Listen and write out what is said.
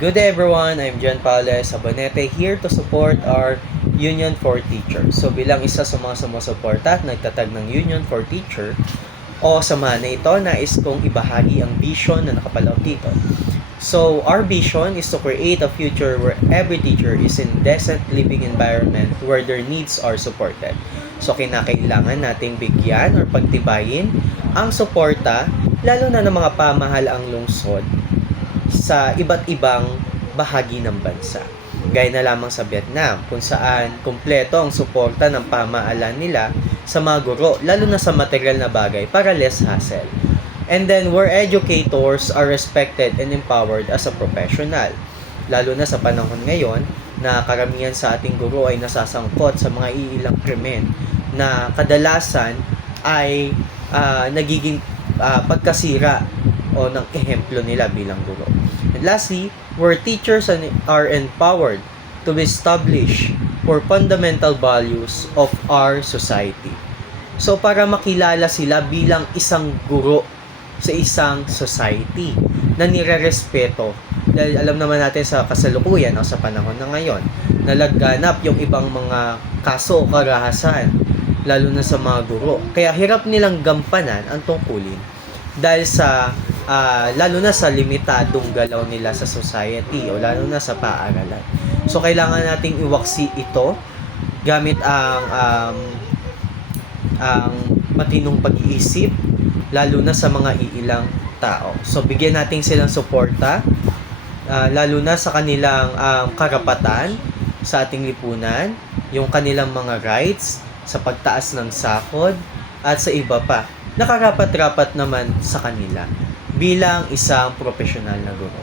Good day everyone, I'm John Paula Sabonete here to support our Union for Teachers. So bilang isa sa mga sumusuporta at nagtatag ng Union for Teacher o samahan na ito, nais kong ibahagi ang vision na nakapaloob dito. So our vision is to create a future where every teacher is in decent living environment where their needs are supported. So kinakailangan nating bigyan or pagtibayin ang suporta lalo na ng mga pamahalaang lungsod sa iba't ibang bahagi ng bansa. Gaya na lamang sa Vietnam, kung saan kumpleto ang suporta ng pamahalaan nila sa mga guro, lalo na sa material na bagay para less hassle. And then, where educators are respected and empowered as a professional. Lalo na sa panahon ngayon na karamihan sa ating guro ay nasasangkot sa mga iilang krimen na kadalasan ay nagiging pagkasira o ng ehemplo nila bilang guro. And lastly, where teachers are empowered to establish for fundamental values of our society. So para makilala sila bilang isang guro sa isang society na nire-respeto. Dahil alam naman natin sa kasalukuyan o sa panahon na ngayon, nalaganap yung ibang mga kaso o karahasan, lalo na sa mga guro. Kaya hirap nilang gampanan ang tungkulin dahil sa lalo na sa limitadong galaw nila sa society o lalo na sa paaralan. So kailangan nating iwaksi ito gamit ang matinong pag-iisip lalo na sa mga iilang tao. So bigyan natin silang suporta lalo na sa kanilang karapatan sa ating lipunan, yung kanilang mga rights sa pagtaas ng sahod at sa iba pa. Nakarapat-rapat naman sa kanila bilang isang profesional na guro.